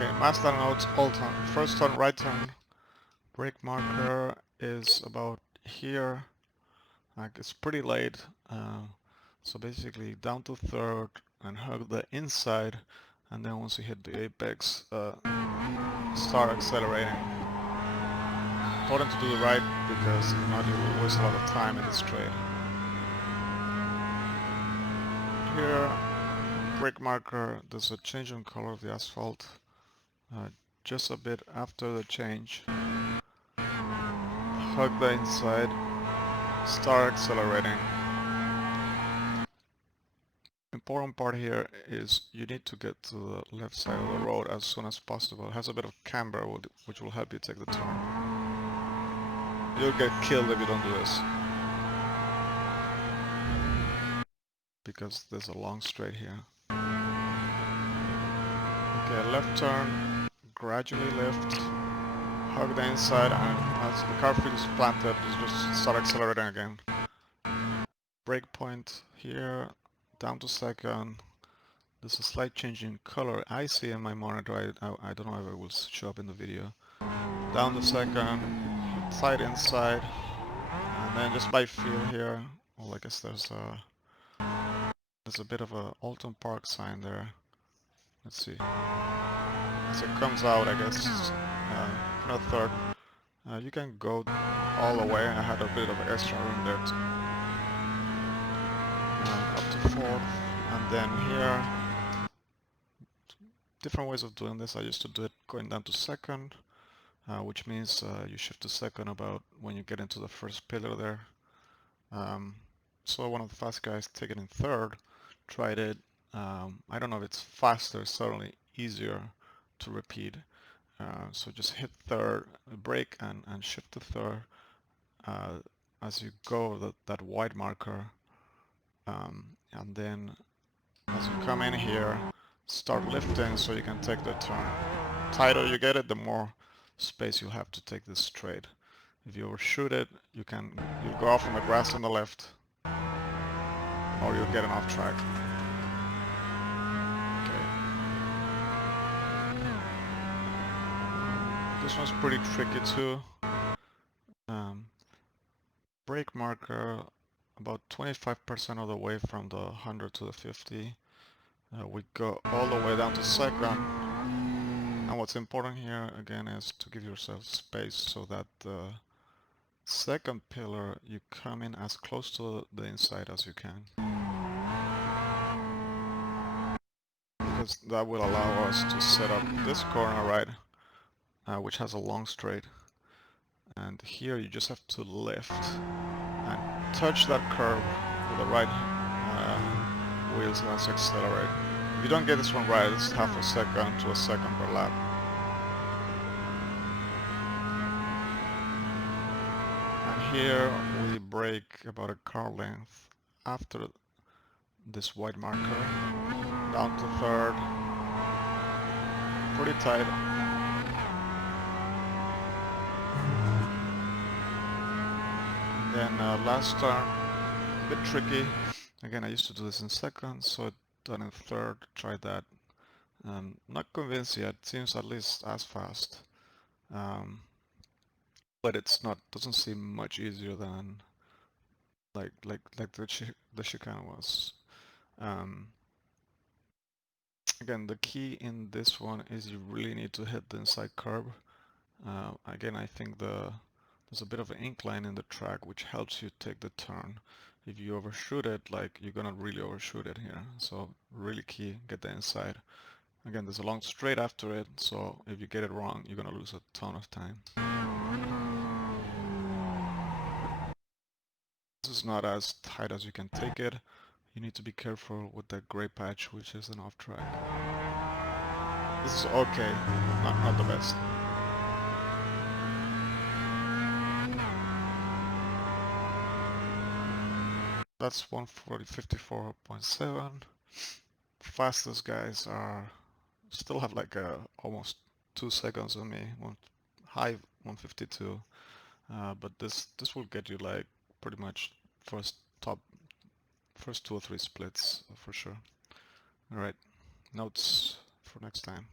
Okay, Mazda notes Oulton. First turn, right turn. Brake marker is about here. Like it's pretty late. So basically down to third and hug the inside, and then once you hit the apex, start accelerating. Important to do it right because if not you will waste a lot of time in the straight. Here, brake marker, there's a change in color of the asphalt. Just a bit after the change, hug the inside, start accelerating. Important part here is you need to get to the left side of the road as soon as possible. It has a bit of camber which will help you take the turn. You'll get killed if you don't do this, because there's a long straight here. Okay, left turn, gradually lift, hug the inside, and as the car feels planted, just start accelerating again. Brake point here, down to second. There's a slight change in color I see in my monitor. I don't know if it will show up in the video. Down to second, side inside, and then just by feel here, well, I guess there's a bit of a Oulton Park sign there. Let's see. As it comes out, I guess, not third. You can go all the way. I had a bit of extra room there too. Up to fourth, and then here. Different ways of doing this. I used to do it going down to second, which means you shift to second about when you get into the first pillar there. So one of the fast guys taking in third tried it. I don't know if it's faster, certainly easier to repeat. So just hit third, brake and shift to third as you go that white marker, and then as you come in here, start lifting so you can take the turn. Tighter you get it, the more space you have to take this straight. If you overshoot it, you'll go off on the grass on the left, or you'll get an off track. Okay. This one's pretty tricky too. Brake marker about 25% of the way from the 100 to the 50. We go all the way down to second. And what's important here again is to give yourself space so that the second pillar you come in as close to the inside as you can. Because that will allow us to set up this corner right, which has a long straight. And here you just have to lift and touch that curb with the right wheels as you accelerate. If you don't get this one right, it's half a second to a second per lap. And here we brake about a car length after this white marker, down to third, pretty tight. And then last turn, a bit tricky. Again, I used to do this in second, so done in third, tried that. Not convinced yet, seems at least as fast. But it's not, doesn't seem much easier than like the chicane was. Again, the key in this one is you really need to hit the inside curb. Again, I think there's a bit of an incline in the track which helps you take the turn. If you overshoot it, like you're gonna really overshoot it here. So really key, get the inside. Again, there's a long straight after it, so if you get it wrong, you're gonna lose a ton of time. This is not as tight as you can take it. You need to be careful with that gray patch, which is an off track. This is okay, not the best. That's 1:40:54.7. Fastest guys still have like almost 2 seconds on me. High 1:52. But this will get you like pretty much first 2 or 3 splits for sure. All right, notes for next time.